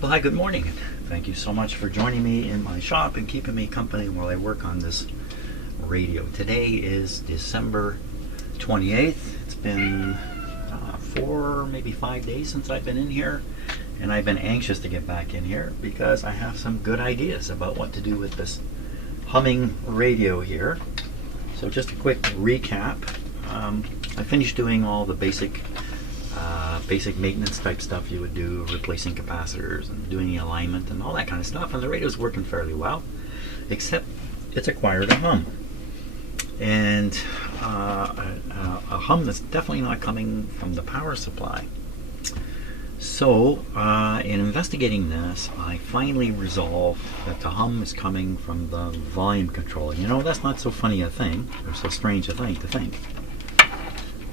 Well, hi, good morning. Thank you so much for joining me in my shop and keeping me company while I work on this radio. Today is December 28th. It's been 4, maybe 5 days since I've been in here, and I've been anxious to get back in here because I have some good ideas about what to do with this humming radio here. So just a quick recap. I finished doing all the basic maintenance type stuff you would do, replacing capacitors and doing the alignment and all that kind of stuff, and the radio's working fairly well, except it's acquired a hum, and a hum that's definitely not coming from the power supply. So in investigating this, I finally resolved that the hum is coming from the volume control. You know, that's not so funny a thing, or so strange a thing to think,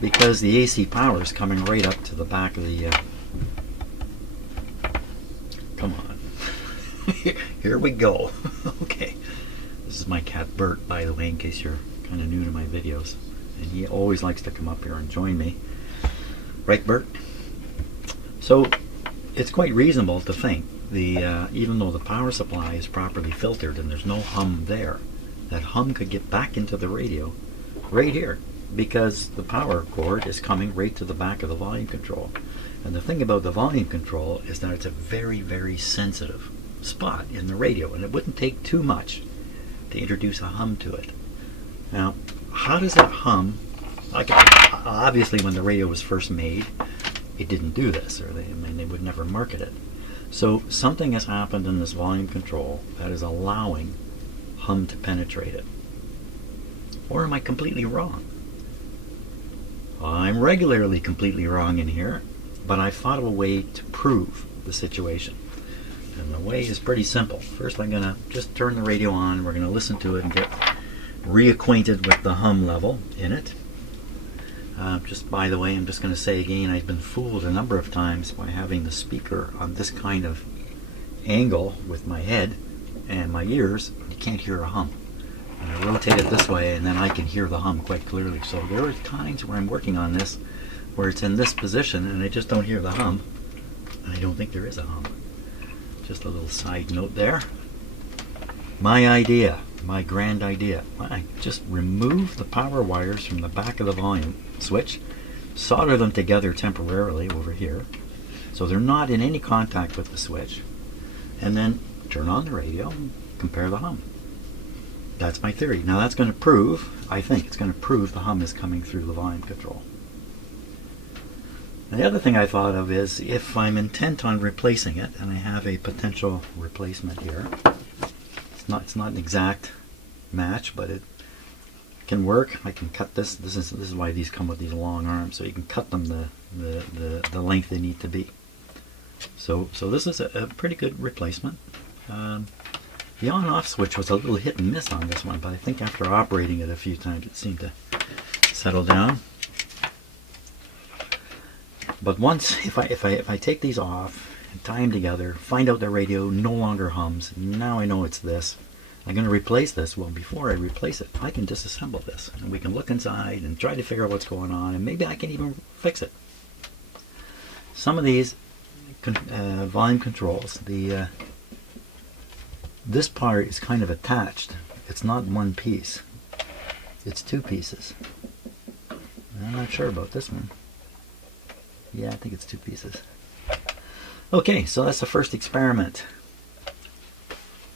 because the AC power is coming right up to the back of the come on. Here we go. Okay, this is my cat Bert, by the way, in case you're kind of new to my videos, and he always likes to come up here and join me, right, Bert? So it's quite reasonable to think even though the power supply is properly filtered and there's no hum there, that hum could get back into the radio right here, because the power cord is coming right to the back of the volume control. And the thing about the volume control is that it's a very, very sensitive spot in the radio, and it wouldn't take too much to introduce a hum to it. Now, how does that hum, obviously when the radio was first made, it didn't do this, or they would never market it. So something has happened in this volume control that is allowing hum to penetrate it. Or am I completely wrong? I'm regularly completely wrong in here, but I thought of a way to prove the situation. And the way is pretty simple. First, I'm going to just turn the radio on. We're going to listen to it and get reacquainted with the hum level in it. Just by the way, I'm just going to say again, I've been fooled a number of times by having the speaker on this kind of angle with my head and my ears. You can't hear a hum. And I rotate it this way, and then I can hear the hum quite clearly. So there are times where I'm working on this where it's in this position and I just don't hear the hum. I don't think there is a hum. Just a little side note there. My idea, my grand idea, I just remove the power wires from the back of the volume switch, solder them together temporarily over here so they're not in any contact with the switch, and then turn on the radio and compare the hum. That's my theory. Now that's going to prove, I think it's going to prove the hum is coming through the volume control. And the other thing I thought of is, if I'm intent on replacing it, and I have a potential replacement here, it's not an exact match, but it can work. I can cut this. This is why these come with these long arms, so you can cut them the length they need to be. So this is a pretty good replacement. The on-off switch was a little hit and miss on this one, but I think after operating it a few times it seemed to settle down. But once, if I take these off and tie them together, find out the radio no longer hums, now I know it's this. I'm going to replace this. Well, before I replace it, I can disassemble this, and we can look inside and try to figure out what's going on, and maybe I can even fix it. Some of these volume controls, this part is kind of attached. It's not one piece. It's two pieces. I'm not sure about this one. Yeah, I think it's two pieces. Okay, so that's the first experiment.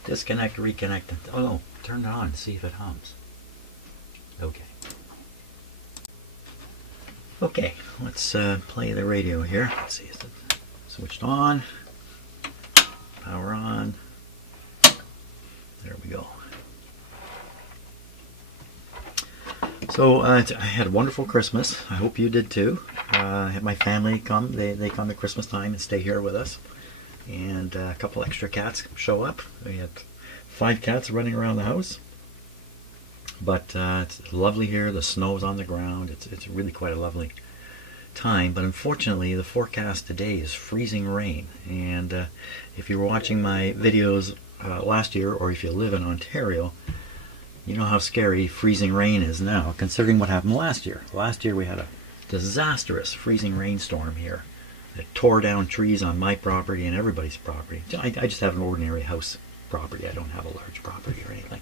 Disconnect, reconnect. Oh no, turn it on, see if it hums. Okay. Okay, let's play the radio here. Let's see, is it switched on? Power on. There we go. So I had a wonderful Christmas. I hope you did too. I had my family come. They come at Christmas time and stay here with us. And a couple extra cats show up. We had 5 cats running around the house. But it's lovely here. The snow's on the ground. It's really quite a lovely time. But unfortunately, the forecast today is freezing rain. And if you were watching my videos last year, or if you live in Ontario, you know how scary freezing rain is now, considering what happened last year. Last year we had a disastrous freezing rainstorm here It tore down trees on my property and everybody's property. I just have an ordinary house property. I don't have a large property or anything.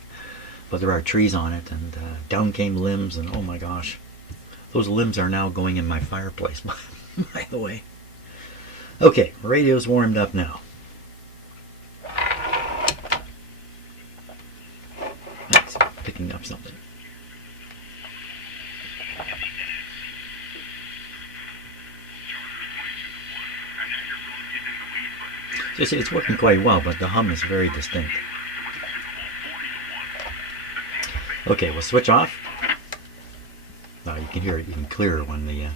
But there are trees on it, and down came limbs, and oh my gosh. Those limbs are now going in my fireplace, by the way. Okay, radio's warmed up now. That's picking up something. It's working quite well, but the hum is very distinct. Okay, we'll switch off. Now you can hear it even clearer when the...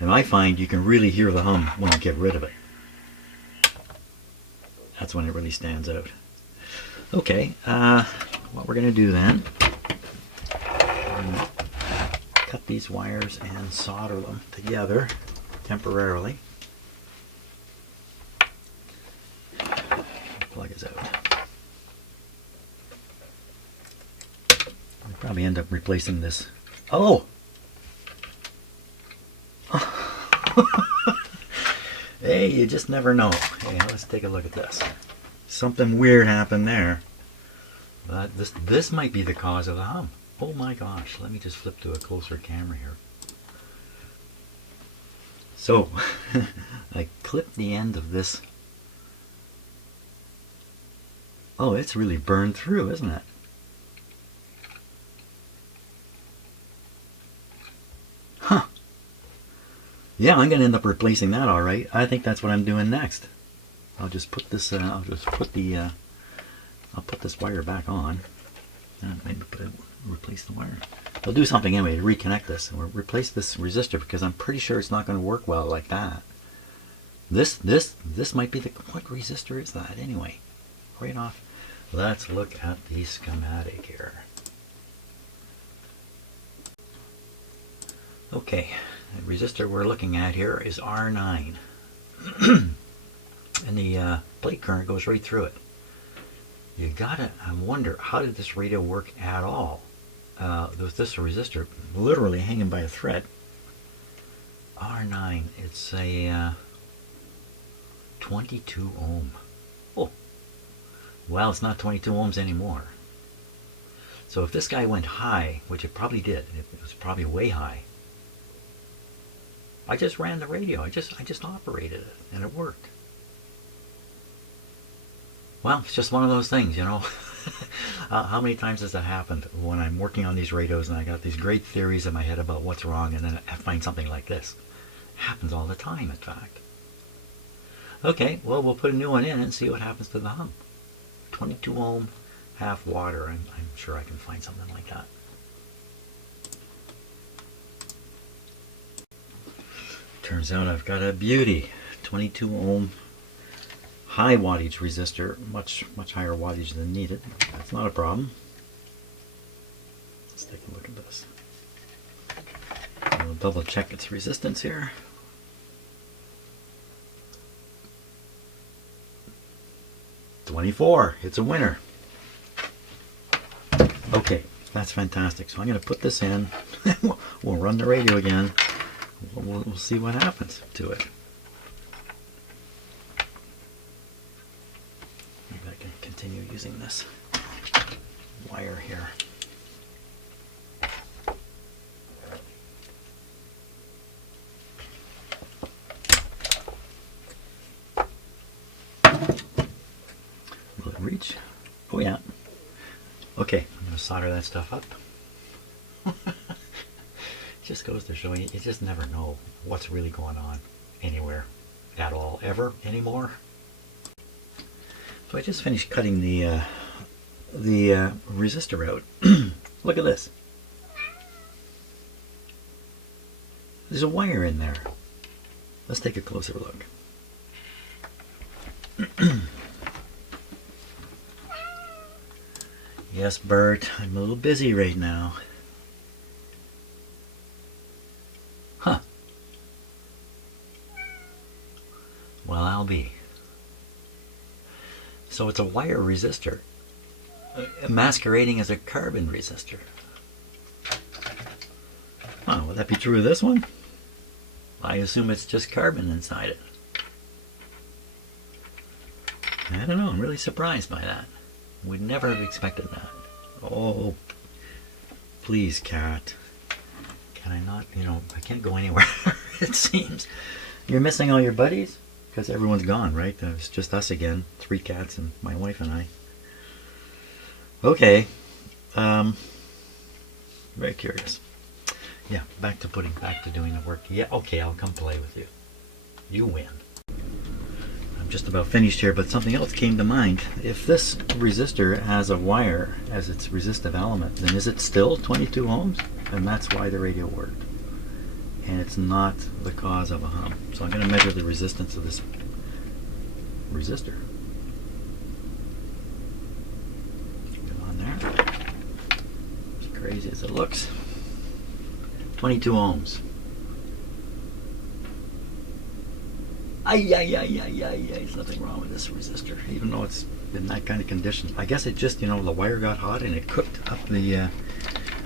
and I find you can really hear the hum when you get rid of it. That's when it really stands out. Okay, what we're going to do then, we're going to cut these wires and solder them together temporarily. Plug is out. I'll probably end up replacing this. Oh! Hey, you just never know. Hey, let's take a look at this. Something weird happened there. But this might be the cause of the hum. Oh my gosh, let me just flip to a closer camera here. So, I clipped the end of this. Oh, it's really burned through, isn't it? Huh. Yeah, I'm going to end up replacing that, all right. I think that's what I'm doing next. I'll just put this. I'll put this wire back on. Maybe replace the wire. I'll do something anyway to reconnect this and replace this resistor because I'm pretty sure it's not going to work well like that. This might be the... what resistor is that anyway? Right off. Let's look at the schematic here. Okay, the resistor we're looking at here is R9. And the plate current goes right through it. You gotta wonder, how did this radio work at all? With this resistor literally hanging by a thread. R9, it's a 22 ohm. Oh, well, it's not 22 ohms anymore. So if this guy went high, which it probably did, it was probably way high. I just ran the radio. I just operated it, and it worked. Well, it's just one of those things, you know. How many times has that happened when I'm working on these radios and I got these great theories in my head about what's wrong, and then I find something like this? It happens all the time, in fact. Okay, well, we'll put a new one in and see what happens to the hum. 22 ohm, half water. I'm sure I can find something like that. Turns out I've got a beauty. 22 ohm high wattage resistor, much higher wattage than needed. That's not a problem. Let's take a look at this. We'll double check its resistance here. .24. It's a winner. Okay, that's fantastic. So I'm going to put this in. We'll run the radio again. We'll see what happens to it. Maybe I can continue using this wire here. Will it reach? Oh yeah. Okay, I'm going to solder that stuff up. Just goes to show you just never know what's really going on anywhere at all, ever, anymore. So I just finished cutting the resistor out. Look at this. There's a wire in there. Let's take a closer look. Yes, Bert, I'm a little busy right now. Huh. Well, I'll be. So it's a wire resistor, masquerading as a carbon resistor. Oh, would that be true of this one? I assume it's just carbon inside it. I don't know, I'm really surprised by that. Would never have expected that. Oh, please, cat. Can I not, I can't go anywhere, it seems. You're missing all your buddies? Because everyone's gone, right? It's just us again. 3 cats and my wife and I. Okay. Very curious. Yeah, back to doing the work. Yeah, okay, I'll come play with you. You win. I'm just about finished here, but something else came to mind. If this resistor has a wire as its resistive element, then is it still 22 ohms? And that's why the radio worked. And it's not the cause of a hum. So I'm going to measure the resistance of this resistor. Get it on there. As crazy as it looks. 22 ohms. There's nothing wrong with this resistor, even though it's in that kind of condition. I guess it just, the wire got hot and it cooked up the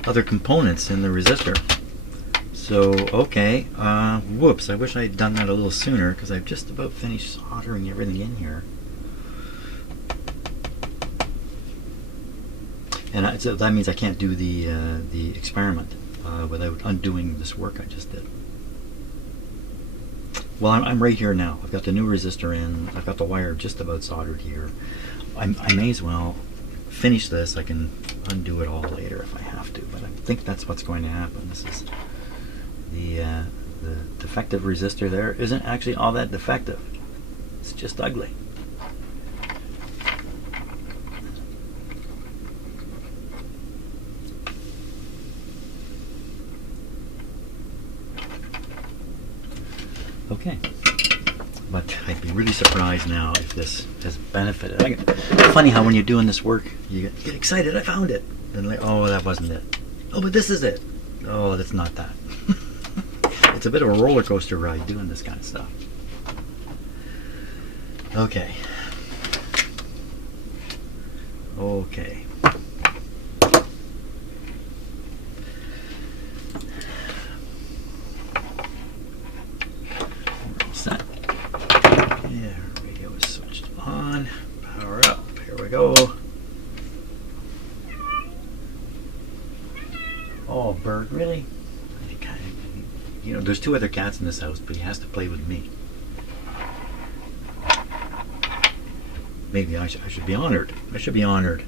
other components in the resistor. So, okay, whoops, I wish I had done that a little sooner, because I've just about finished soldering everything in here. And so that means I can't do the experiment without undoing this work I just did. Well, I'm right here now. I've got the new resistor in. I've got the wire just about soldered here. I may as well finish this. I can undo it all later if I have to, but I think that's what's going to happen. This is the defective resistor there isn't actually all that defective. It's just ugly. Okay, but I'd be really surprised now if this has benefited. Funny how when you're doing this work, you get excited, I found it. And like, oh, that wasn't it. Oh, but this is it. Oh, that's not that. It's a bit of a roller coaster ride doing this kind of stuff. Okay. Okay. Set. Yeah, radio is switched on. Power up. Here we go. Oh, Bird, really? There's 2 other cats in this house, but he has to play with me. Maybe I should be honored. I should be honored.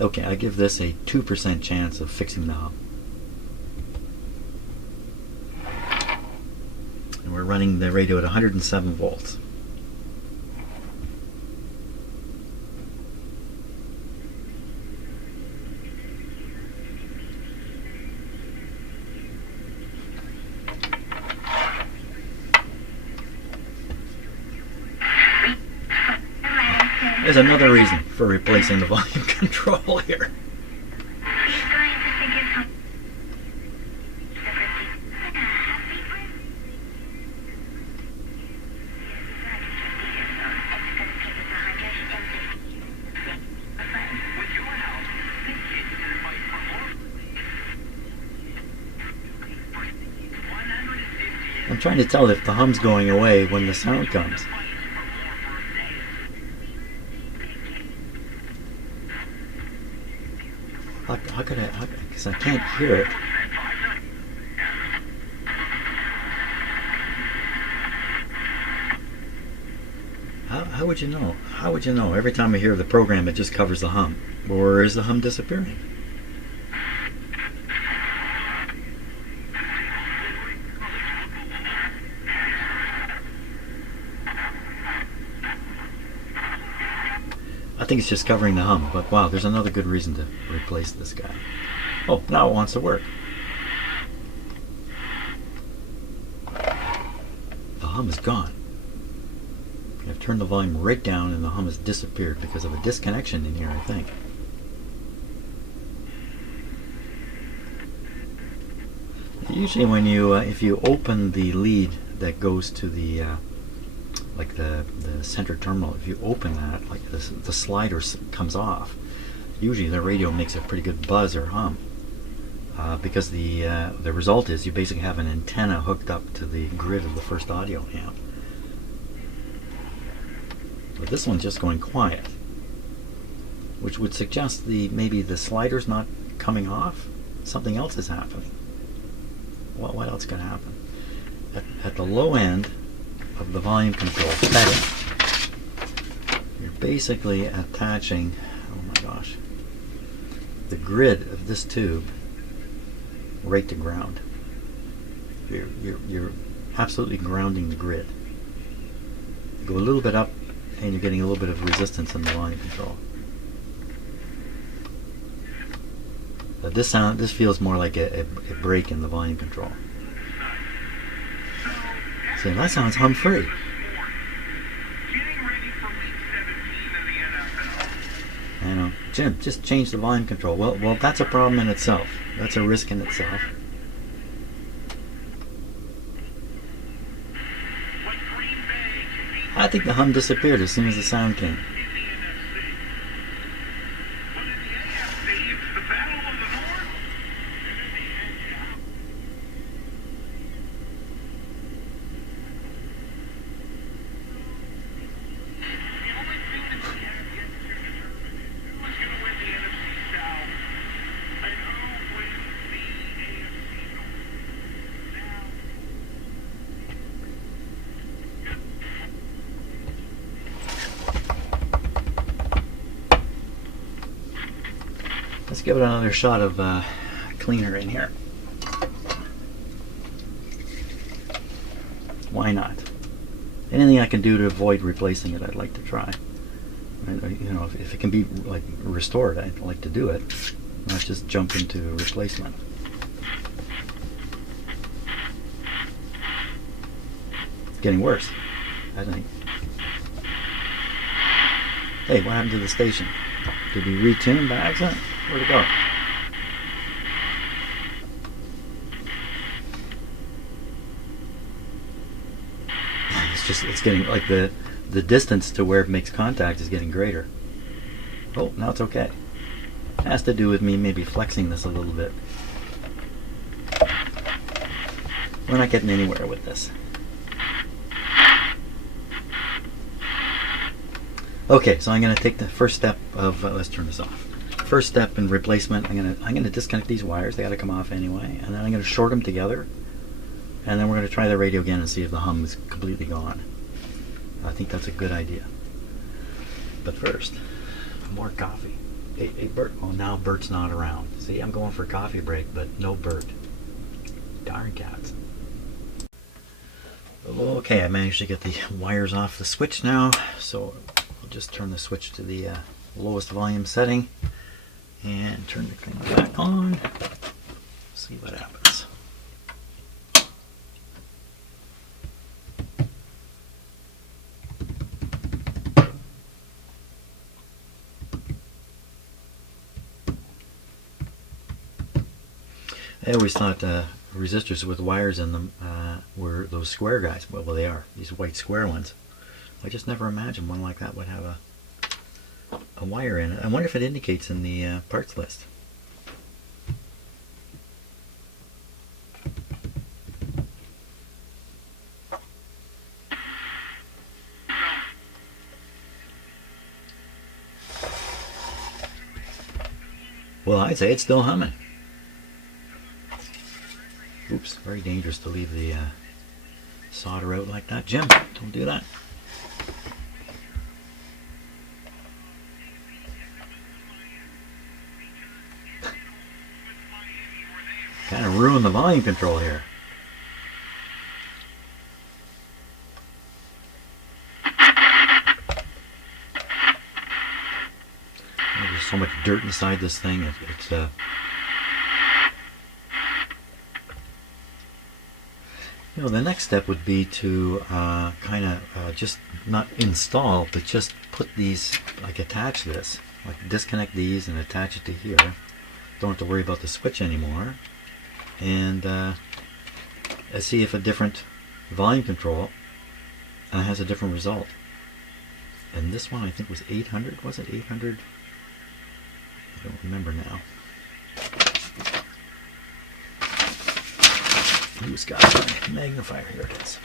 Okay, I give this a 2% chance of fixing the hum. And we're running the radio at 107 volts. There's another reason for replacing the volume control here. I'm trying to tell if the hum's going away when the sound comes. How could I, because I can't hear it. How would you know? How would you know? Every time I hear the program, it just covers the hum. Or is the hum disappearing? I think it's just covering the hum, but wow, there's another good reason to replace this guy. Oh, now it wants to work. The hum is gone. I've turned the volume right down and the hum has disappeared because of a disconnection in here, I think. Usually when you, if you open the lead that goes to the like the center terminal, if you open that, like the slider comes off. Usually the radio makes a pretty good buzz or hum. because the result is you basically have an antenna hooked up to the grid of the first audio amp. But this one's just going quiet, which would suggest maybe the slider's not coming off. Something else is happening. What else could happen? At the low end of the volume control setting, you're basically attaching, oh my gosh, the grid of this tube right to ground. You're absolutely grounding the grid. You go a little bit up and you're getting a little bit of resistance in the volume control. But this feels more like a break in the volume control. See, that sounds hum-free. I know. Jim, just change the volume control. Well, that's a problem in itself. That's a risk in itself. I think the hum disappeared as soon as the sound came. Let's give it another shot of cleaner in here. Why not? Anything I can do to avoid replacing it, I'd like to try. You know, if it can be like restored, I'd like to do it. Not just jump into a replacement. It's getting worse, I think. Hey, what happened to the station? Did we retune by accident? Where'd it go? It's getting like the distance to where it makes contact is getting greater. Oh, now it's okay. It has to do with me maybe flexing this a little bit. We're not getting anywhere with this. Okay, so I'm going to take the first step of let's turn this off. First step in replacement, I'm going to disconnect these wires. They got to come off anyway, and then I'm going to short them together, and then we're going to try the radio again and see if the hum is completely gone. I think that's a good idea. But first, more coffee. Hey, Bert. Oh, now Bert's not around. See, I'm going for a coffee break, but no Bert. Darn cats. Okay, I managed to get the wires off the switch now, so I'll just turn the switch to the lowest volume setting and turn the thing back on. See what happens. I always thought resistors with wires in them were those square guys. Well, they are. These white square ones. I just never imagined one like that would have a wire in it. I wonder if it indicates in the parts list. Well, I'd say it's still humming. Oops, very dangerous to leave the solder out like that. Jim, don't do that. Kind of ruined the volume control here. There's so much dirt inside this thing. You know, the next step would be to kind of just not install, but just put these, like attach this, like disconnect these and attach it to here. Don't have to worry about the switch anymore. And see if a different volume control has a different result. And this one I think was 800, was it 800? I don't remember now. Who's got my magnifier? Here it is.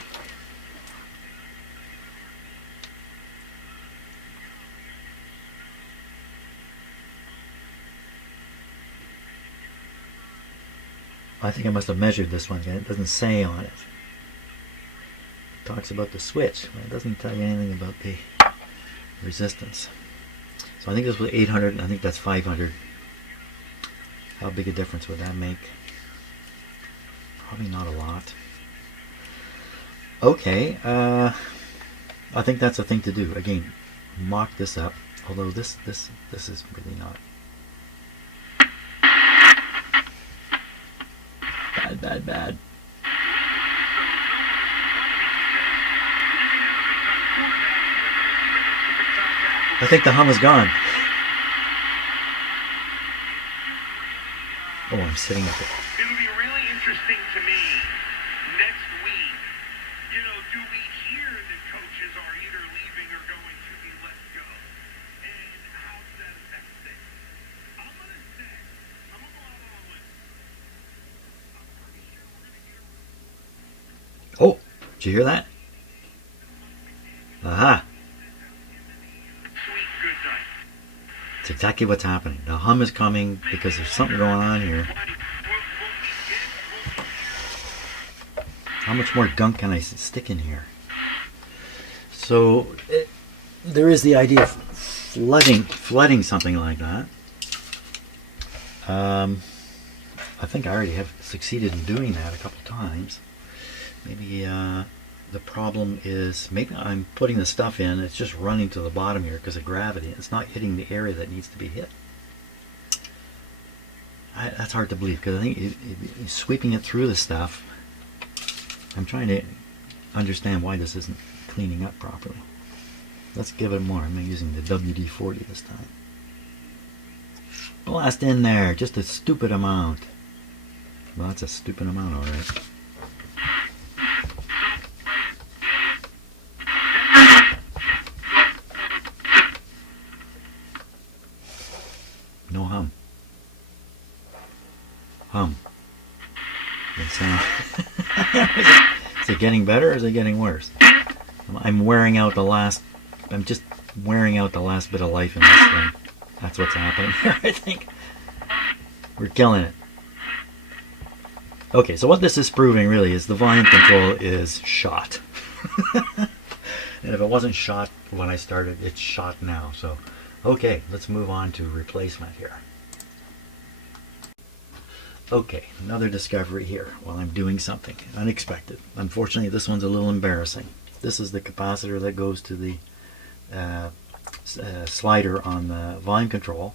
I think I must have measured this one. It doesn't say on it. It talks about the switch, but it doesn't tell you anything about the resistance. So I think this was 800, and I think that's 500. How big a difference would that make? Probably not a lot. Okay, I think that's a thing to do. Again, mock this up. Although this is really not bad. I think the hum is gone. Oh, I'm sitting up there. It'll be really interesting to me next week. You know, do we hear that coaches are either leaving or going to be let go? And how does that affect things? I'm going to say, I'm going to go out on a limb. I'm pretty sure we're going to hear. Oh, did you hear that? Aha. Sweet good night. It's exactly what's happening. The hum is coming because there's something going on here. How much more gunk can I stick in here? So there is the idea of flooding something like that. I think I already have succeeded in doing that a couple times. Maybe the problem is maybe I'm putting the stuff in, it's just running to the bottom here because of gravity. It's not hitting the area that needs to be hit. That's hard to believe because I think it's sweeping it through the stuff. I'm trying to understand why this isn't cleaning up properly. Let's give it more. I'm using the WD-40 this time. Blast in there, just a stupid amount. Well, that's a stupid amount, all right. No hum. Hum. Is it getting better or is it getting worse? I'm wearing out the last. I'm just wearing out the last bit of life in this thing. That's what's happening here, I think. We're killing it. Okay, so what this is proving really is the volume control is shot. And if it wasn't shot when I started, it's shot now. So, okay, let's move on to replacement here. Okay, another discovery here while I'm doing something unexpected. Unfortunately, this one's a little embarrassing. This is the capacitor that goes to the slider on the volume control,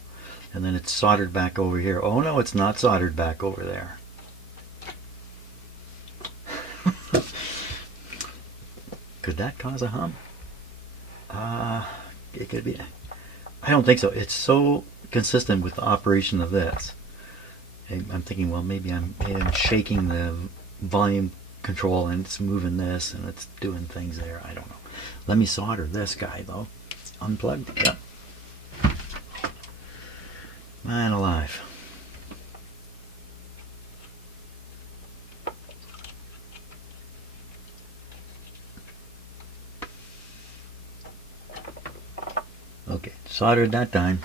and then it's soldered back over here. Oh no, it's not soldered back over there. Could that cause a hum? It could be. I don't think so. It's so consistent with the operation of this. I'm thinking, well, maybe I'm shaking the volume control and it's moving this and it's doing things there. I don't know. Let me solder this guy though. It's unplugged. Yep. Man alive. Okay, soldered that time.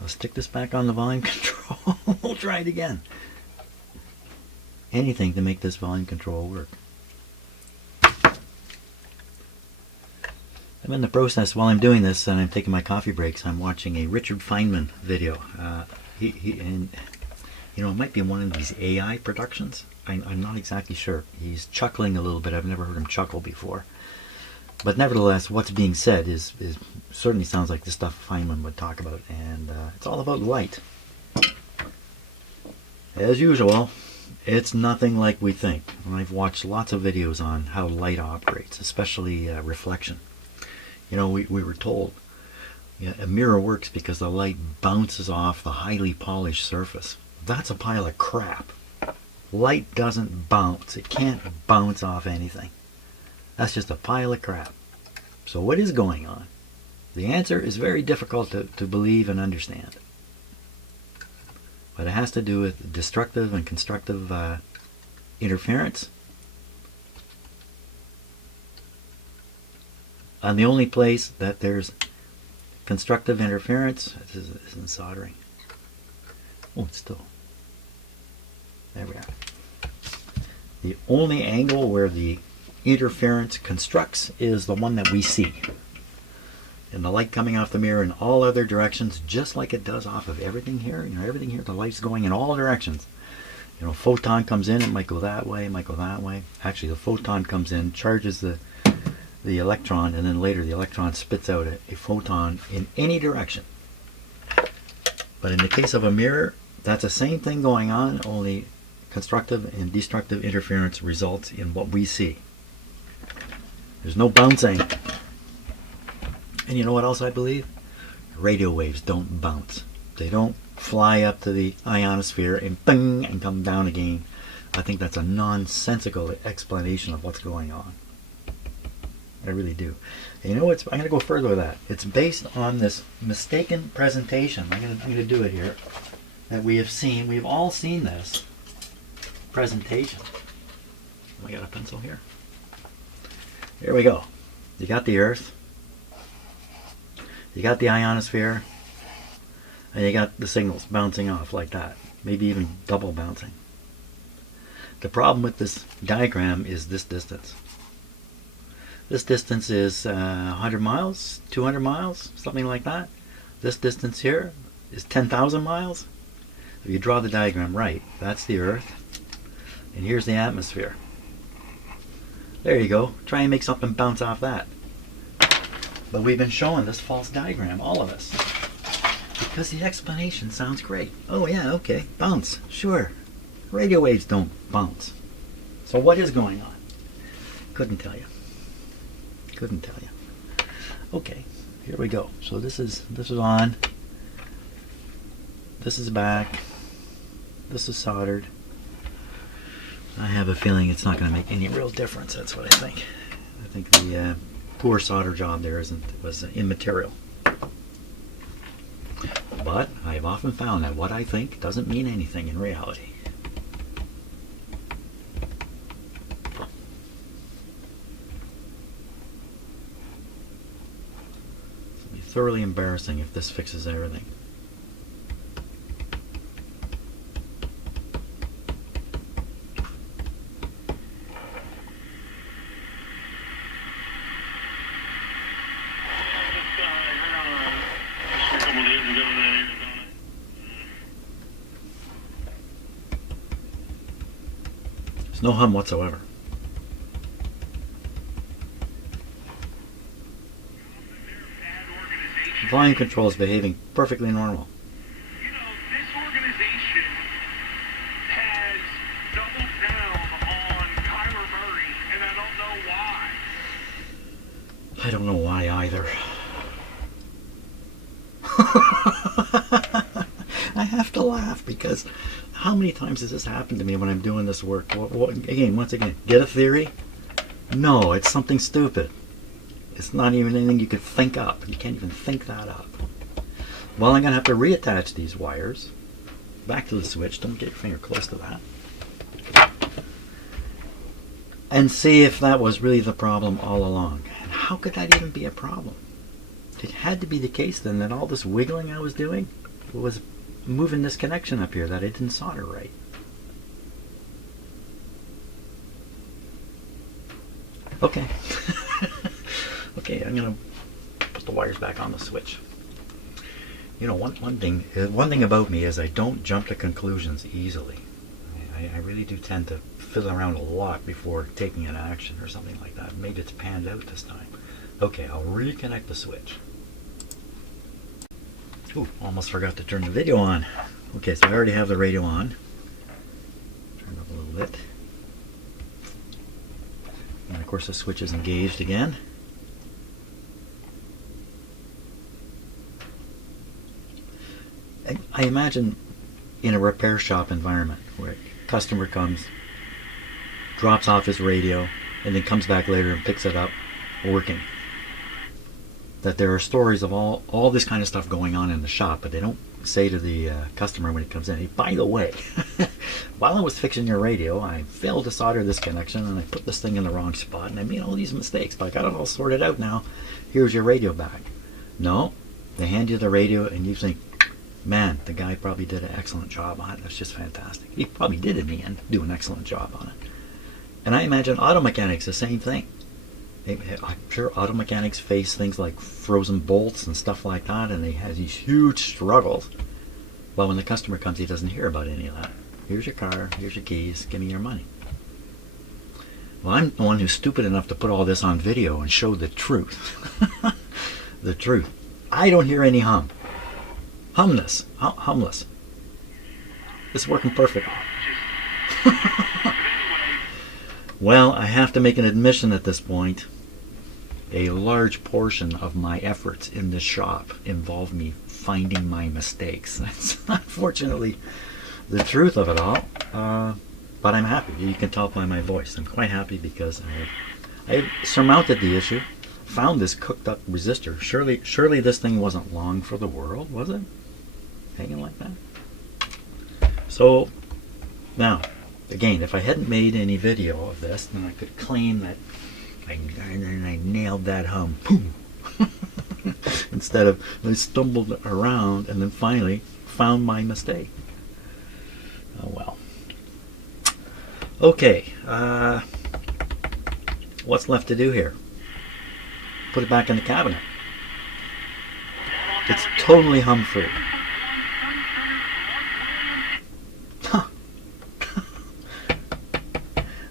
I'll stick this back on the volume control. We'll try it again. Anything to make this volume control work. I'm in the process, while I'm doing this and I'm taking my coffee breaks, I'm watching a Richard Feynman video. And you know, it might be one of these AI productions. I'm not exactly sure. He's chuckling a little bit. I've never heard him chuckle before. But nevertheless, what's being said is certainly sounds like the stuff Feynman would talk about, and it's all about light. As usual, it's nothing like we think. And I've watched lots of videos on how light operates, especially reflection. You know, we were told a mirror works because the light bounces off the highly polished surface. That's a pile of crap. Light doesn't bounce. It can't bounce off anything. That's just a pile of crap. So what is going on? The answer is very difficult to believe and understand. But it has to do with destructive and constructive interference. And the only place that there's constructive interference is in soldering. Oh, it's still. There we are. The only angle where the interference constructs is the one that we see. And the light coming off the mirror in all other directions, just like it does off of everything here. You know, everything here, the light's going in all directions. You know, photon comes in, it might go that way, it might go that way. Actually, the photon comes in, charges the electron, and then later the electron spits out a photon in any direction. But in the case of a mirror, that's the same thing going on, only constructive and destructive interference results in what we see. There's no bouncing. And you know what else I believe? Radio waves don't bounce. They don't fly up to the ionosphere and bing and come down again. I think that's a nonsensical explanation of what's going on. I really do. And you know what? I'm going to go further with that. It's based on this mistaken presentation. I'm going to do it here. That we have seen. We've all seen this presentation. We got a pencil here. Here we go. You got the Earth. You got the ionosphere. And you got the signals bouncing off like that. Maybe even double bouncing. The problem with this diagram is this distance. This distance is 100 miles, 200 miles, something like that. This distance here is 10,000 miles. If you draw the diagram right, that's the Earth. And here's the atmosphere. There you go. Try and make something bounce off that. But we've been showing this false diagram, all of us. Because the explanation sounds great. Oh yeah, okay, bounce, sure. Radio waves don't bounce. So what is going on? Couldn't tell you. Couldn't tell you. Okay, here we go. So this is on. This is back. This is soldered. I have a feeling it's not going to make any real difference. That's what I think. I think the poor solder job there was immaterial. But I've often found that what I think doesn't mean anything in reality. It'll be thoroughly embarrassing if this fixes everything. There's no hum whatsoever. Volume control is behaving perfectly normal. You know, this organization has doubled down on Kyler Murray, and I don't know why. I don't know why either. I have to laugh because how many times has this happened to me when I'm doing this work? Once again, get a theory? No, it's something stupid. It's not even anything you could think up. You can't even think that up. Well, I'm going to have to reattach these wires back to the switch. Don't get your finger close to that. And see if that was really the problem all along. And how could that even be a problem? It had to be the case then that all this wiggling I was doing was moving this connection up here that I didn't solder right. Okay. Okay, I'm going to put the wires back on the switch. You know, one thing about me is I don't jump to conclusions easily. I really do tend to fiddle around a lot before taking an action or something like that. Maybe it's panned out this time. Okay, I'll reconnect the switch. Ooh, almost forgot to turn the video on. Okay, so I already have the radio on. Turn it up a little bit. And of course the switch is engaged again. I imagine in a repair shop environment where a customer comes, drops off his radio, and then comes back later and picks it up working. That there are stories of all this kind of stuff going on in the shop, but they don't say to the customer when he comes in, hey, by the way, while I was fixing your radio, I failed to solder this connection and I put this thing in the wrong spot and I made all these mistakes, but I got it all sorted out now. Here's your radio back. No, they hand you the radio and you think, man, the guy probably did an excellent job on it. That's just fantastic. He probably did in the end do an excellent job on it. And I imagine auto mechanics the same thing. I'm sure auto mechanics face things like frozen bolts and stuff like that, and they have these huge struggles. Well, when the customer comes, he doesn't hear about any of that. Here's your car, here's your keys, give me your money. Well, I'm the one who's stupid enough to put all this on video and show the truth. The truth. I don't hear any hum. Humless. It's working perfectly. Well, I have to make an admission at this point. A large portion of my efforts in this shop involve me finding my mistakes. That's unfortunately the truth of it all. But I'm happy. You can tell by my voice. I'm quite happy because I surmounted the issue. Found this cooked up resistor. Surely this thing wasn't long for the world, was it? Hanging like that. So now, again, if I hadn't made any video of this, then I could claim that I nailed that hum. Boom. Instead of I stumbled around and then finally found my mistake. Oh well. Okay. What's left to do here? Put it back in the cabinet. It's totally hum-free.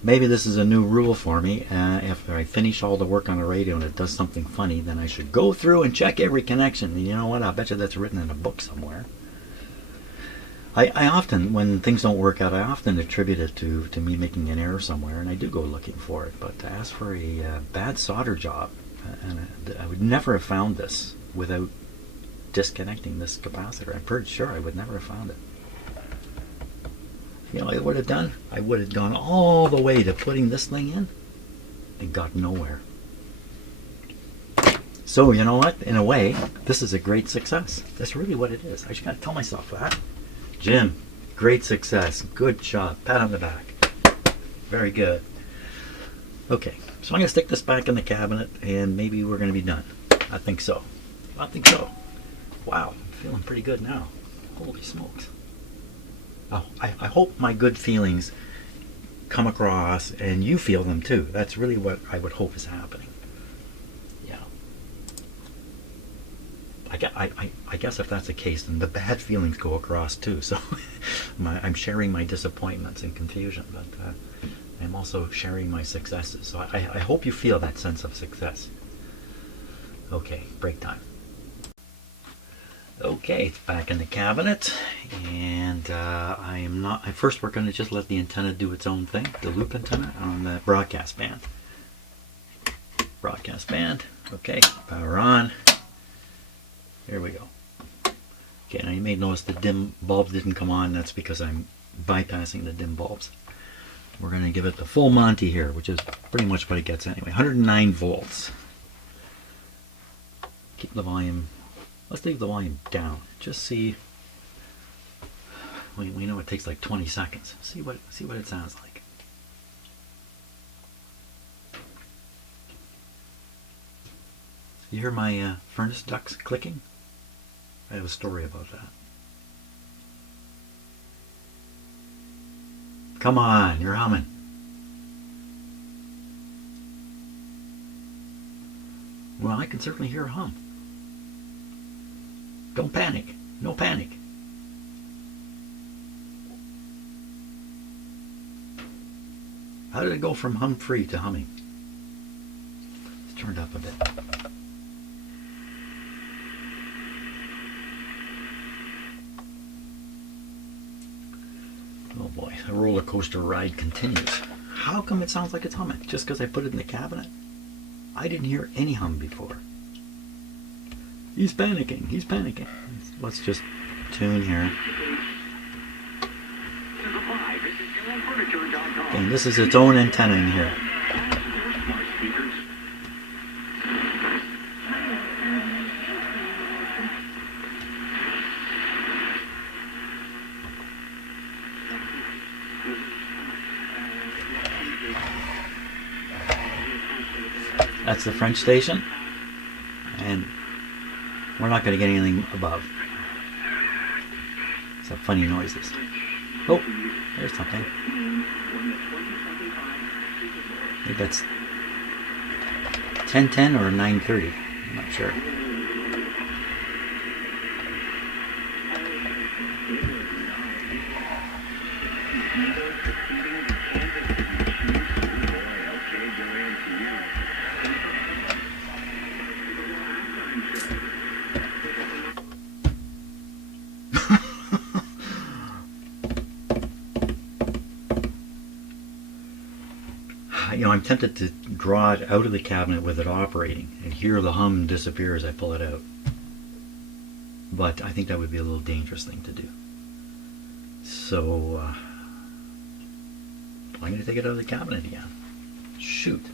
Maybe this is a new rule for me. After I finish all the work on the radio and it does something funny, then I should go through and check every connection. And you know what? I bet you that's written in a book somewhere. I often, when things don't work out, I often attribute it to me making an error somewhere, and I do go looking for it. But as for a bad solder job, and I would never have found this without disconnecting this capacitor. I'm pretty sure I would never have found it. You know what I would have done? I would have gone all the way to putting this thing in and got nowhere. So, you know what? In a way, this is a great success. That's really what it is. I just got to tell myself that. Jim, great success. Good job. Pat on the back. Very good. Okay, so I'm going to stick this back in the cabinet and maybe we're going to be done. I think so. I think so. Wow, I'm feeling pretty good now. Holy smokes. Oh, I hope my good feelings come across and you feel them too. That's really what I would hope is happening. Yeah. I guess if that's the case, then the bad feelings go across too. So I'm sharing my disappointments and confusion, but I'm also sharing my successes. So I hope you feel that sense of success. Okay, break time. Okay, it's back in the cabinet, and first we're going to just let the antenna do its own thing, the loop antenna on the broadcast band. Broadcast band, okay, power on. Here we go. Okay, now you may notice the dim bulbs didn't come on. That's because I'm bypassing the dim bulbs. We're going to give it the full Monty here, which is pretty much what it gets anyway. 109 volts. Keep the volume. Let's leave the volume down. Just see. We know it takes like 20 seconds. See what it sounds like. You hear my furnace ducts clicking? I have a story about that. Come on, you're humming. Well, I can certainly hear a hum. Don't panic. No panic. How did it go from hum-free to humming? It's turned up a bit. Oh boy, the roller coaster ride continues. How come it sounds like it's humming? Just because I put it in the cabinet? I didn't hear any hum before. He's panicking. He's panicking. Let's just tune here. And this is its own antenna in here. That's the French station. And we're not going to get anything above. Some funny noises. Oh, there's something. I think that's 1010 or 930. I'm not sure. You know, I'm tempted to draw it out of the cabinet with it operating and hear the hum disappear as I pull it out. But I think that would be a little dangerous thing to do. So I'm going to take it out of the cabinet again. Shoot.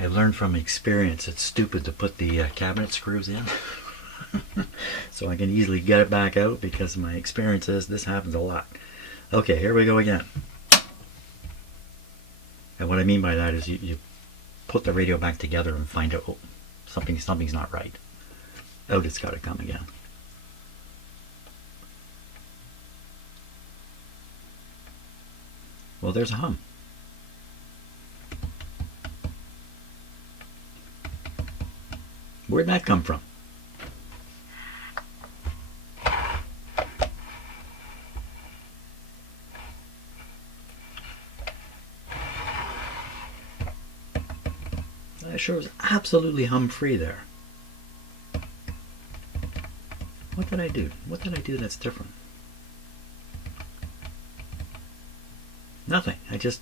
I've learned from experience it's stupid to put the cabinet screws in. So I can easily get it back out because my experience is this happens a lot. Okay, here we go again. And what I mean by that is you put the radio back together and find out, oh, something's not right. Out it's got to come again. Well, there's a hum. Where'd that come from? That sure was absolutely hum-free there. What did I do? What did I do that's different? Nothing. I just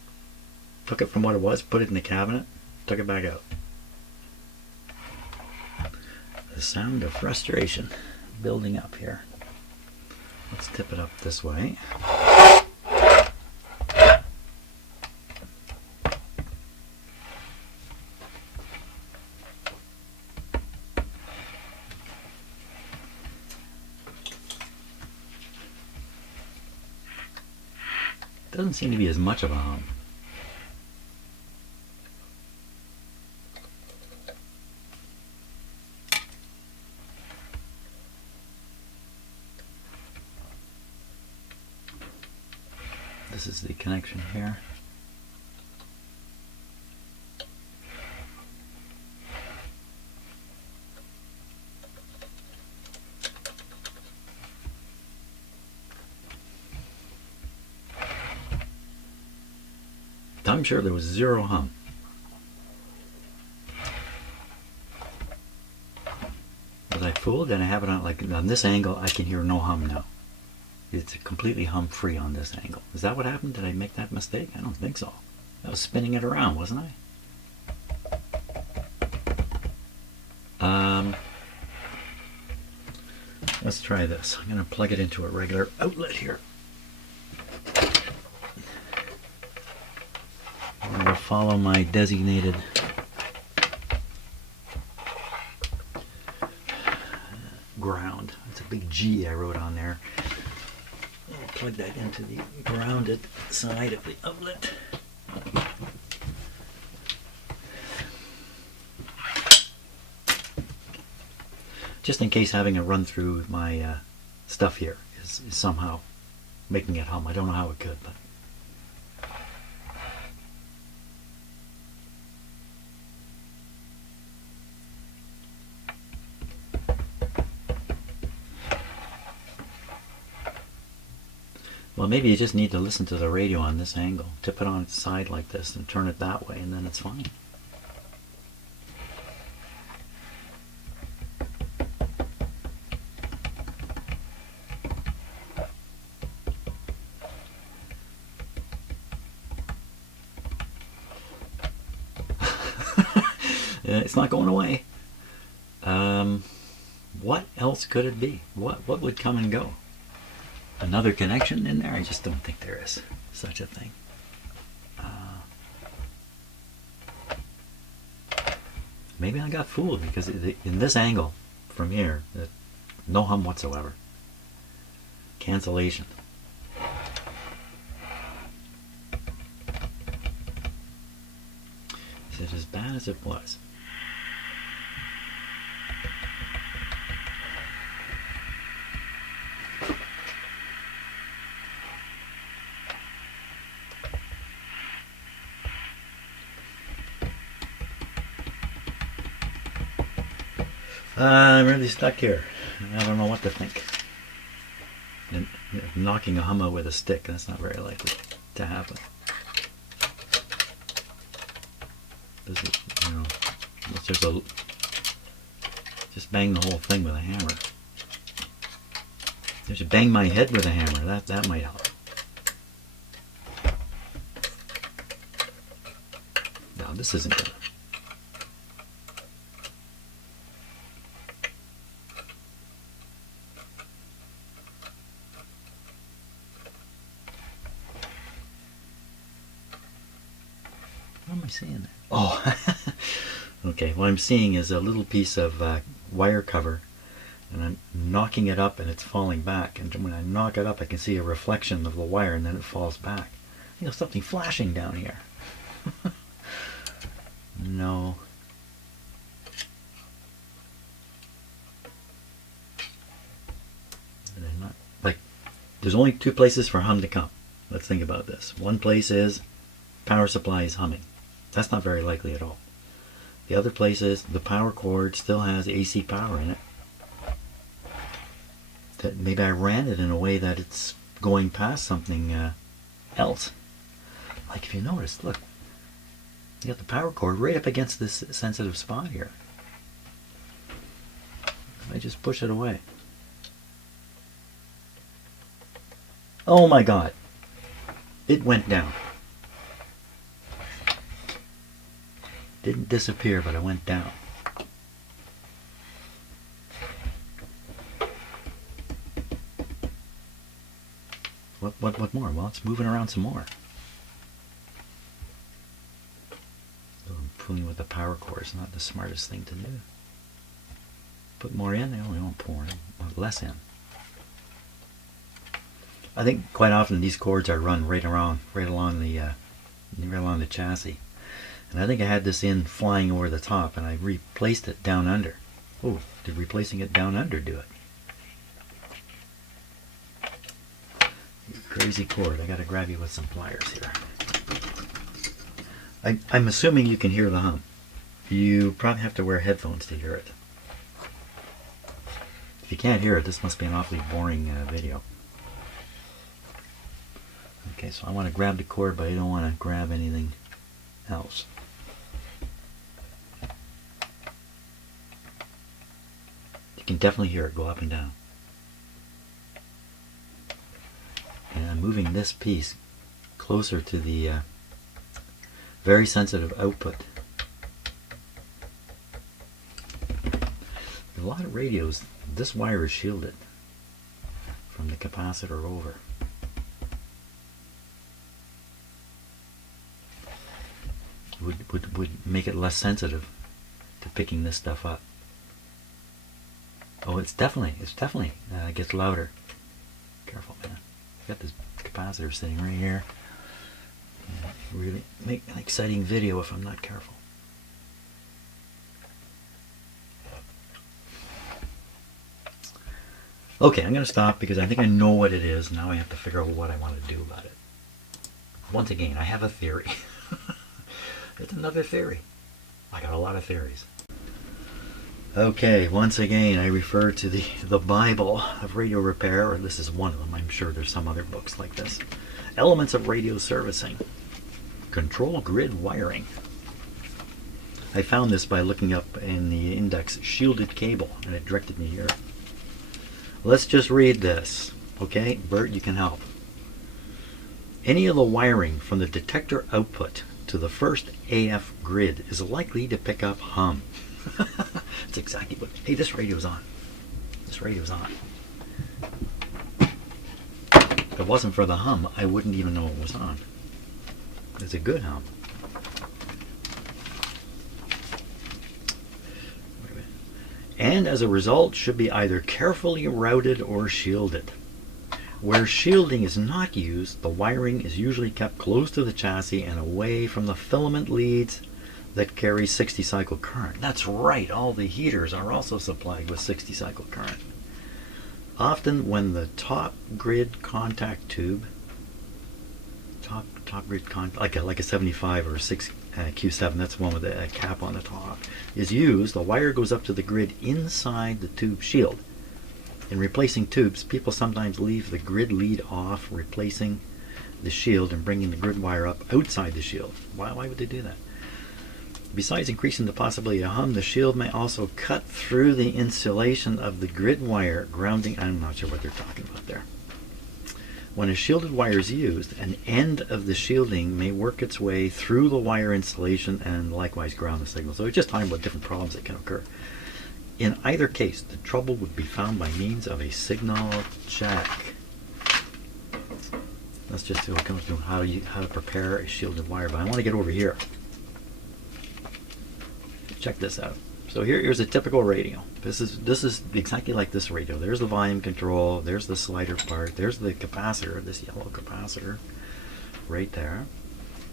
took it from what it was, put it in the cabinet, took it back out. The sound of frustration building up here. Let's tip it up this way. Doesn't seem to be as much of a hum. This is the connection here. I'm sure there was zero hum. Was I fooled? Did I have it on, like, on this angle? I can hear no hum now. It's completely hum-free on this angle. Is that what happened? Did I make that mistake? I don't think so. I was spinning it around, wasn't I? Let's try this. I'm going to plug it into a regular outlet here. I will follow my designated ground. It's a big G I wrote on there. I'll plug that into the grounded side of the outlet. Just in case having a run through my stuff here is somehow making it hum. I don't know how it could, but well, maybe you just need to listen to the radio on this angle. Tip it on its side like this and turn it that way, and then it's fine. It's not going away. What else could it be? What would come and go? Another connection in there? I just don't think there is such a thing. Maybe I got fooled because in this angle from here, no hum whatsoever. Cancellation. Is it as bad as it was? I'm really stuck here. I don't know what to think. And knocking a hummer with a stick, that's not very likely to happen. This is, let's just bang the whole thing with a hammer. I should bang my head with a hammer. That might help. No, this isn't gonna. What am I seeing there? Oh, okay. What I'm seeing is a little piece of wire cover, and I'm knocking it up, and it's falling back. And when I knock it up, I can see a reflection of the wire, and then it falls back. Something flashing down here. No. They're not, like, there's only two places for hum to come. Let's think about this. One place is power supply is humming. That's not very likely at all. The other place is the power cord still has AC power in it. That maybe I ran it in a way that it's going past something else. Like if you notice, look, you got the power cord right up against this sensitive spot here. I just push it away. Oh my God. It went down. Didn't disappear, but it went down. What more? Well, it's moving around some more. Pulling with the power cord is not the smartest thing to do. Put more in, we won't pour less in. I think quite often these cords are run right along the chassis. And I think I had this in flying over the top, and I replaced it down under. Oh, did replacing it down under do it? You crazy cord. I got to grab you with some pliers here. I'm assuming you can hear the hum. You probably have to wear headphones to hear it. If you can't hear it, this must be an awfully boring video. Okay, so I want to grab the cord, but I don't want to grab anything else. You can definitely hear it go up and down. And I'm moving this piece closer to the very sensitive output. A lot of radios, this wire is shielded from the capacitor over. Would make it less sensitive to picking this stuff up. Oh, it's definitely it gets louder. Careful, man. Got this capacitor sitting right here. Really make an exciting video if I'm not careful. Okay, I'm going to stop because I think I know what it is. Now I have to figure out what I want to do about it. Once again, I have a theory. It's another theory. I got a lot of theories. Okay, once again, I refer to the Bible of radio repair, or this is one of them. I'm sure there's some other books like this. Elements of radio servicing. Control grid wiring. I found this by looking up in the index shielded cable, and it directed me here. Let's just read this. Okay, Bert, you can help. Any of the wiring from the detector output to the first AF grid is likely to pick up hum. That's exactly what... Hey, this radio's on. This radio's on. If it wasn't for the hum, I wouldn't even know it was on. It's a good hum. And as a result, should be either carefully routed or shielded. Where shielding is not used, the wiring is usually kept close to the chassis and away from the filament leads, that carries 60 cycle current. That's right, all the heaters are also supplied with 60 cycle current. Often when the top grid contact tube, top grid contact, like a 75 or a 6 Q7, that's the one with a cap on the top, is used, the wire goes up to the grid inside the tube shield. In replacing tubes, people sometimes leave the grid lead off, replacing the shield and bringing the grid wire up outside the shield. Why would they do that? Besides increasing the possibility of hum, the shield may also cut through the insulation of the grid wire, grounding. I'm not sure what they're talking about there. When a shielded wire is used, an end of the shielding may work its way through the wire insulation and likewise ground the signal. So we're just talking about different problems that can occur. In either case, the trouble would be found by means of a signal check. Let's just see what comes to how to prepare a shielded wire. But I want to get over here. Check this out. So here's a typical radio. This is exactly like this radio. There's the volume control. There's the slider part. There's the capacitor, this yellow capacitor, right there.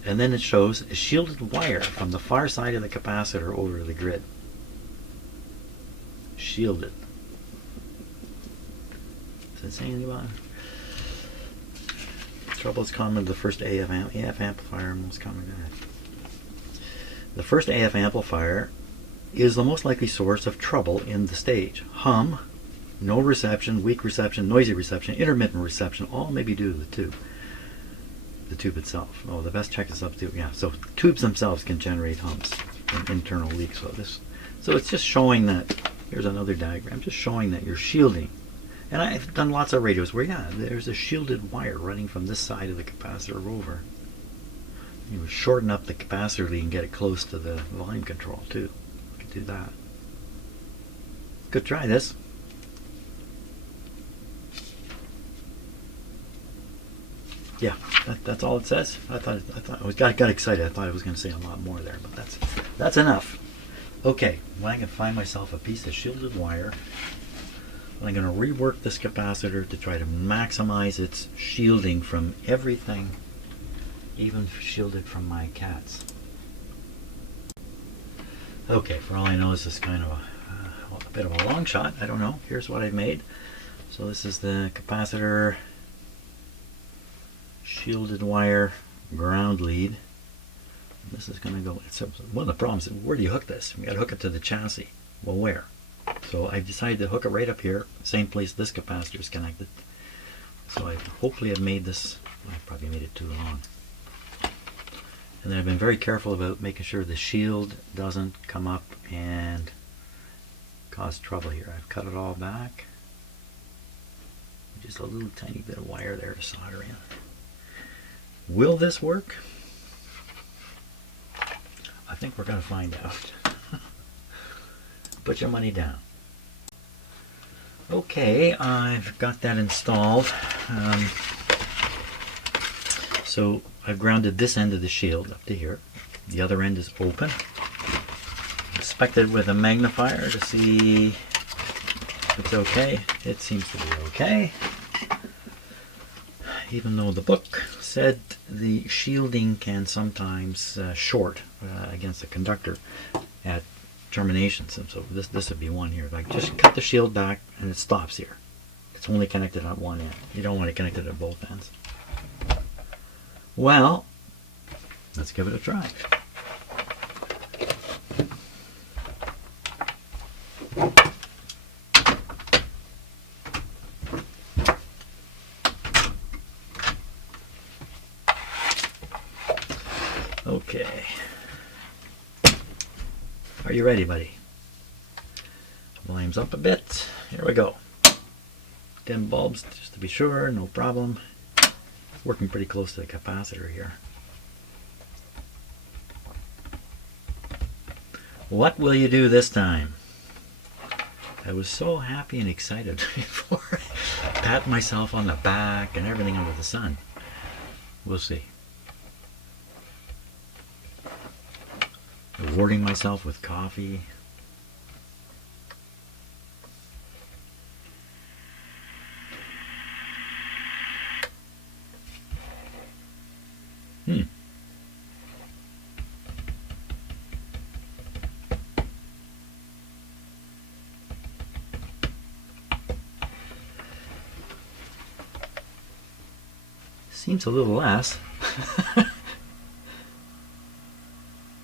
And then it shows a shielded wire from the far side of the capacitor over the grid. Shielded. Does it say anything about it? Trouble is common to the first AF amplifier, most common. The first AF amplifier is the most likely source of trouble in the stage. Hum, no reception, weak reception, noisy reception, intermittent reception, all may be due to the tube itself. Oh, the best check is up to, yeah, so tubes themselves can generate hums and internal leaks. So it's just showing that, here's another diagram, just showing that you're shielding. And I've done lots of radios where, yeah, there's a shielded wire running from this side of the capacitor over. You shorten up the capacitor lead and get it close to the volume control too. You could do that. Could try this. Yeah, that's all it says. I got excited. I thought I was going to say a lot more there, but that's enough. Okay, well, I can find myself a piece of shielded wire. I'm going to rework this capacitor to try to maximize its shielding from everything, even shielded from my cats. Okay, for all I know, this is kind of a bit of a long shot. I don't know. Here's what I've made. So this is the capacitor, shielded wire, ground lead. This is going to go. One of the problems is, where do you hook this? We got to hook it to the chassis. Well, where? So I decided to hook it right up here, same place this capacitor is connected. So I hopefully have made this. I probably made it too long. And then I've been very careful about making sure the shield doesn't come up and cause trouble here. I've cut it all back. Just a little tiny bit of wire there to solder in. Will this work? I think we're going to find out. Put your money down. Okay, I've got that installed. So I've grounded this end of the shield up to here. The other end is open. Inspect it with a magnifier to see if it's okay. It seems to be okay. Even though the book said the shielding can sometimes short against the conductor at terminations, and so this would be one here. Like, just cut the shield back and it stops here. It's only connected at one end. You don't want it connected at both ends. Well, let's give it a try. Okay. Are you ready, buddy? Volume's up a bit. Here we go. Dim bulbs, just to be sure, no problem. Working pretty close to the capacitor here. What will you do this time? I was so happy and excited before. Pat myself on the back and everything under the sun. We'll see. Rewarding myself with coffee. Seems a little less.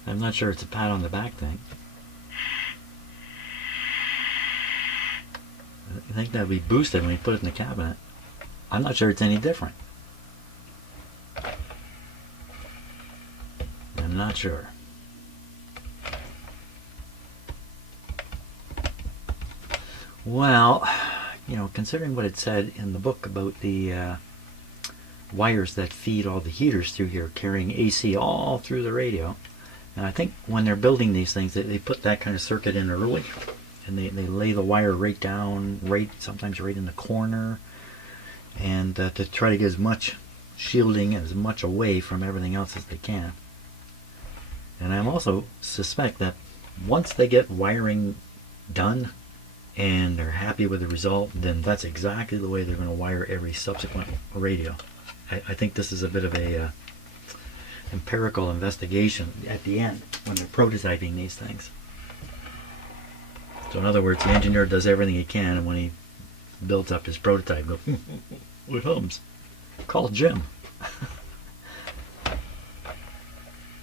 I'm not sure it's a pat on the back thing. I think that would be boosted when you put it in the cabinet. I'm not sure it's any different. I'm not sure. Well, you know, considering what it said in the book about the wires that feed all the heaters through here, carrying AC all through the radio, and I think when they're building these things, they put that kind of circuit in early, and they lay the wire right down, sometimes right in the corner, and to try to get as much shielding as much away from everything else as they can. And I also suspect that once they get wiring done and they're happy with the result, then that's exactly the way they're going to wire every subsequent radio. I think this is a bit of a empirical investigation at the end when they're prototyping these things. So in other words, the engineer does everything he can, and when he builds up his prototype, goes, it hums. Call Jim.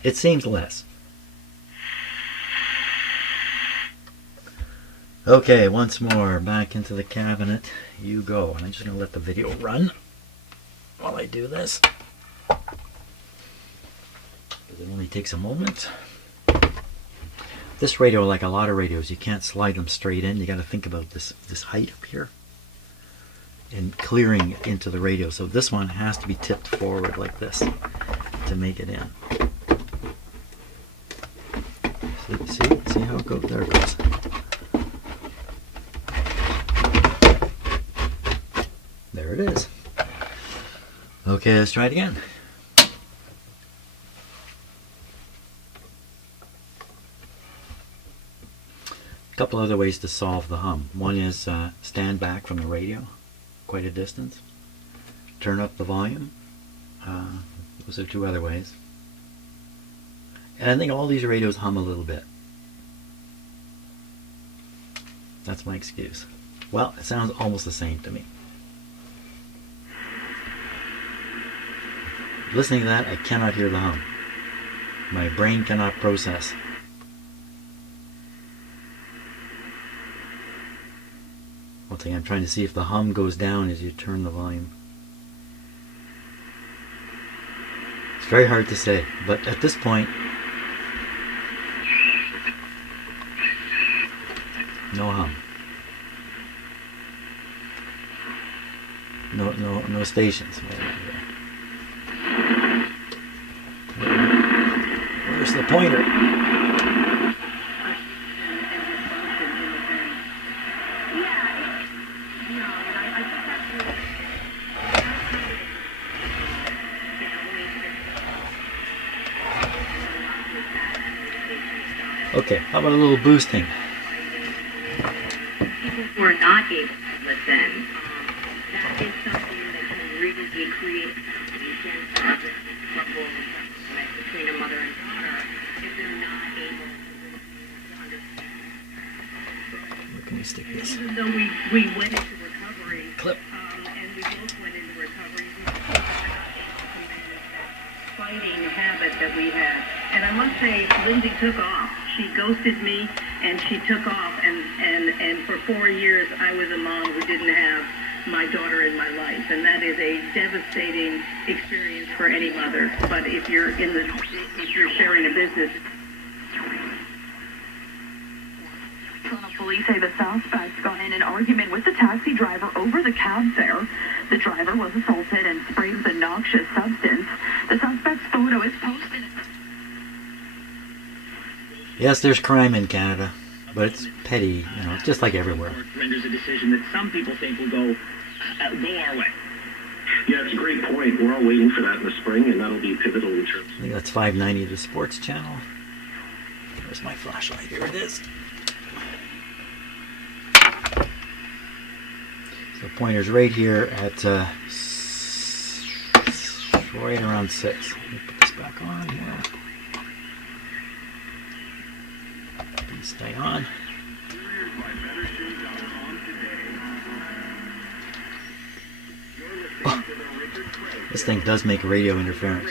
It seems less. Okay, once more, back into the cabinet you go. And I'm just going to let the video run while I do this, because it only takes a moment. This radio, like a lot of radios, you can't slide them straight in. You got to think about this height up here and clearing into the radio. So this one has to be tipped forward like this to make it in. See how it goes? There it goes. There it is. Okay, let's try it again. A couple other ways to solve the hum. One is stand back from the radio quite a distance. Turn up the volume. Those are two other ways. And I think all these radios hum a little bit. That's my excuse. Well, it sounds almost the same to me. Listening to that, I cannot hear the hum. My brain cannot process. One thing, I'm trying to see if the hum goes down as you turn the volume. It's very hard to say, but at this point, no hum. No stations. Where's the pointer? Okay, how about a little boosting? People who are not able to listen, that is something that can really create between a mother and daughter if they're not able to understand. Where can we stick this? Even though we went into recovery, Clip. And we both went into recovery, we were not able to manage that fighting habit that we had. And I must say, Lindsay took off. She ghosted me, and she took off, and for 4 years, I was a mom who didn't have my daughter in my life, and that is a devastating experience for any mother. But if you're sharing a business. Toronto police say the suspect got in an argument with the taxi driver over the cab fare. The driver was assaulted and sprayed with a noxious substance. The suspect's photo is posted. Yes, there's crime in Canada, but it's petty, it's just like everywhere. Renders a decision that some people think will go our way. Yeah, it's a great point. We're all waiting for that in the spring, and that'll be pivotal in terms. I think that's 590, the sports channel. Where's my flashlight? Here it is. So pointer's right here at right around 6. Let me put this back on here. Please stay on. Oh. This thing does make radio interference.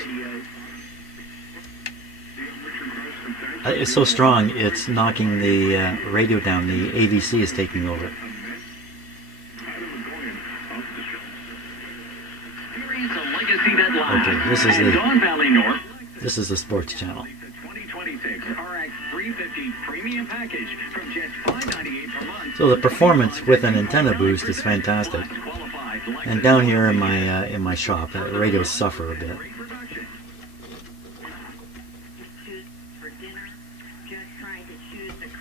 It's so strong, it's knocking the radio down. The AVC is taking over. Okay, this is the sports channel. So the performance with an antenna boost is fantastic. And down here in my shop, radios suffer a bit.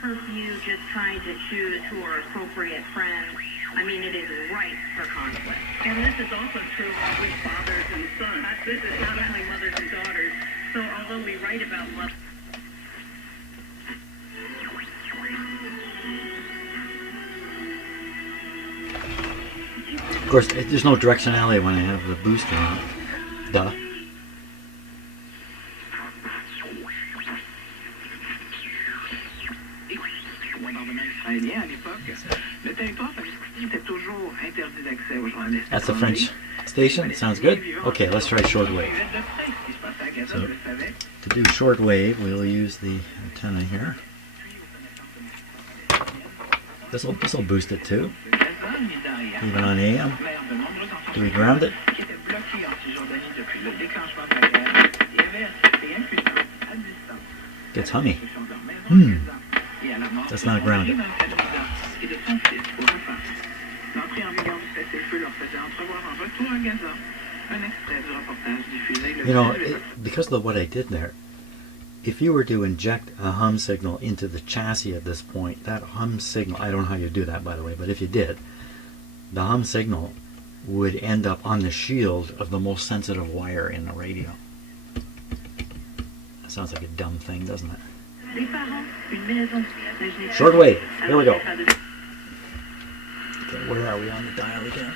Curfew, just trying to choose who are appropriate friends. I mean, it is ripe for conflict. And this is also true with fathers and sons. This is not only mothers and daughters. So although we write about love... Of course, there's no directionality when I have the booster on. Duh. That's the French station. Sounds good. Okay, let's try shortwave. So, to do shortwave, we'll use the antenna here. This will boost it too. Even on AM. Do we ground it? Gets hummy. That's not grounded. You know, because of what I did there, if you were to inject a hum signal into the chassis at this point, that hum signal, I don't know how you do that by the way, but if you did, the hum signal would end up on the shield of the most sensitive wire in the radio. That sounds like a dumb thing, doesn't it? Shortwave, here we go. Okay, where are we on the dial again?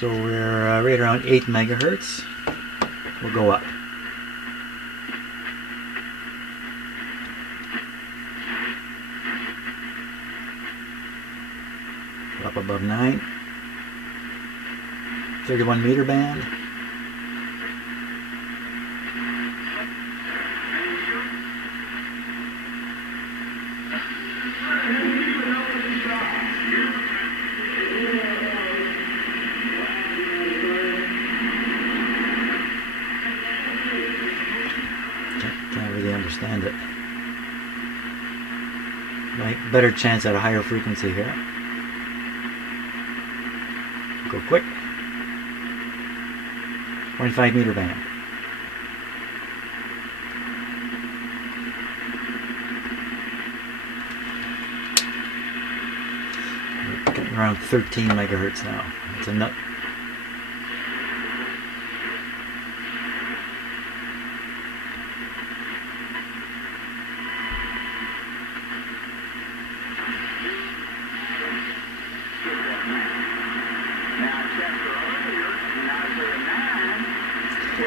So we're right around 8 megahertz. We'll go up. Up above 9. 31 meter band. Can't really understand it. Right, better chance at a higher frequency here. Go quick. 25 meter band. We're getting around 13 megahertz now. It's a nut.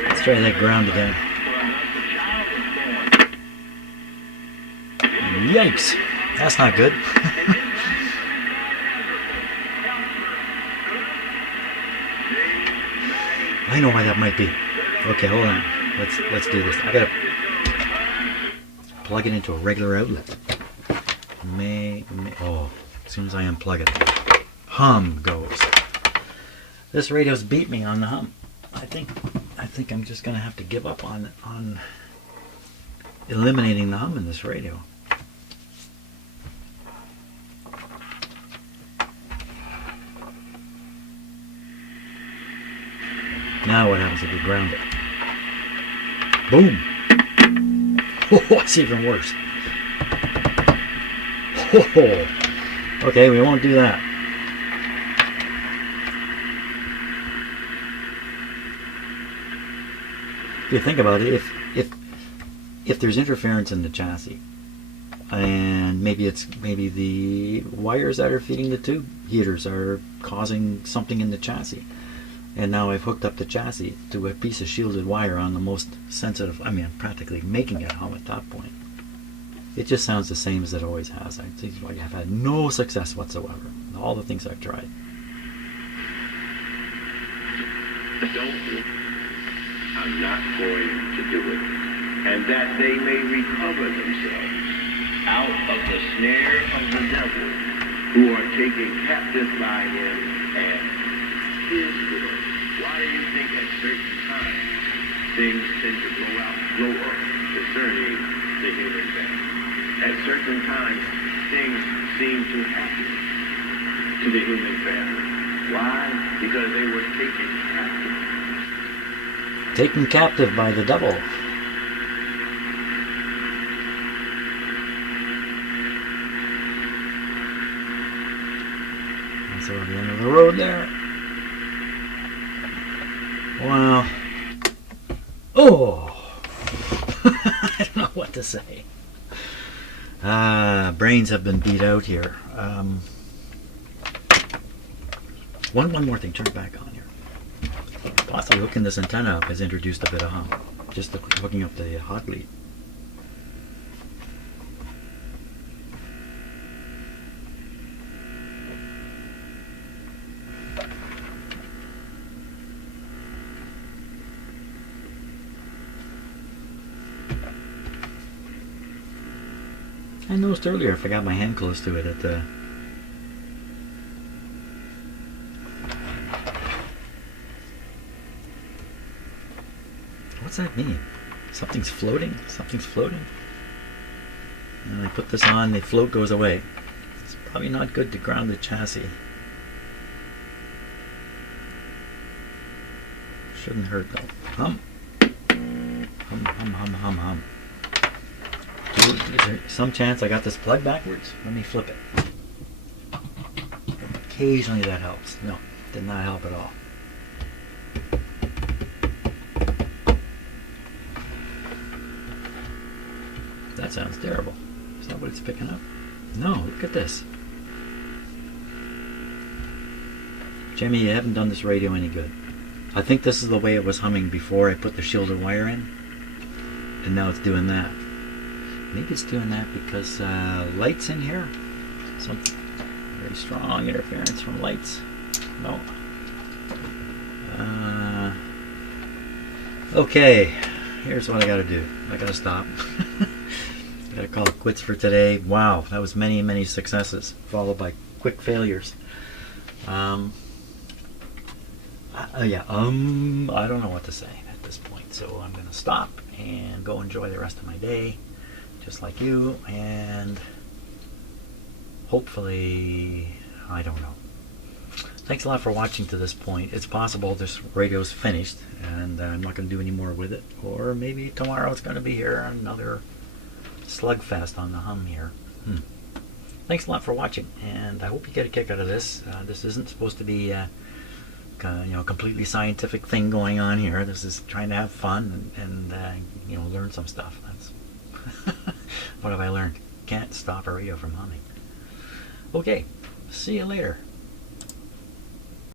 Let's try that ground again. Yikes! That's not good. I know why that might be. Okay, hold on. Let's do this. I gotta plug it into a regular outlet. Oh, as soon as I unplug it, hum goes. This radio's beat me on the hum. I think I'm just gonna have to give up on eliminating the hum in this radio. Now what happens if you ground it? Boom! Oh, it's even worse. Oh, okay, we won't do that. If you think about it, if there's interference in the chassis, and maybe the wires that are feeding the tube heaters are causing something in the chassis, and now I've hooked up the chassis to a piece of shielded wire on the most sensitive, I mean, I'm practically making it hum at that point. It just sounds the same as it always has. I think I have had no success whatsoever. All the things I've tried. don't do it. I'm not going to do it. And that they may recover themselves out of the snare of the devil, who are taken captive by him and his will. Why do you think at certain times things tend to blow up concerning the human family? At certain times things seem to happen to the human family. Why? Because they were taken captive. Taken captive by the devil. That's over the end of the road there. Wow. Oh! I don't know what to say. Brains have been beat out here. One more thing. Turn it back on here. Possibly hooking this antenna up has introduced a bit of hum. Just hooking up the hot lead. I noticed earlier if I got my hand close to it at the... What's that mean? Something's floating? Something's floating? And I put this on, the float goes away. It's probably not good to ground the chassis. Shouldn't hurt though. Hum. Hum, hum, hum, hum, hum. Is there some chance I got this plug backwards? Let me flip it. Occasionally that helps. No, did not help at all. That sounds terrible. Is that what it's picking up? No, look at this. Jimmy, you haven't done this radio any good. I think this is the way it was humming before I put the shielded wire in. And now it's doing that. Maybe it's doing that because lights in here. Some very strong interference from lights. No. Okay, here's what I gotta do. I gotta stop. Gotta call it quits for today. Wow, that was many, many successes followed by quick failures. I don't know what to say at this point, so I'm gonna stop and go enjoy the rest of my day, just like you, and hopefully, I don't know. Thanks a lot for watching to this point. It's possible this radio's finished and I'm not going to do any more with it, or maybe tomorrow it's going to be here, another slugfest on the hum here. Thanks a lot for watching, and I hope you get a kick out of this. This isn't supposed to be a completely scientific thing going on here. This is trying to have fun and learn some stuff. That's what have I learned? Can't stop a radio from humming. Okay, see you later.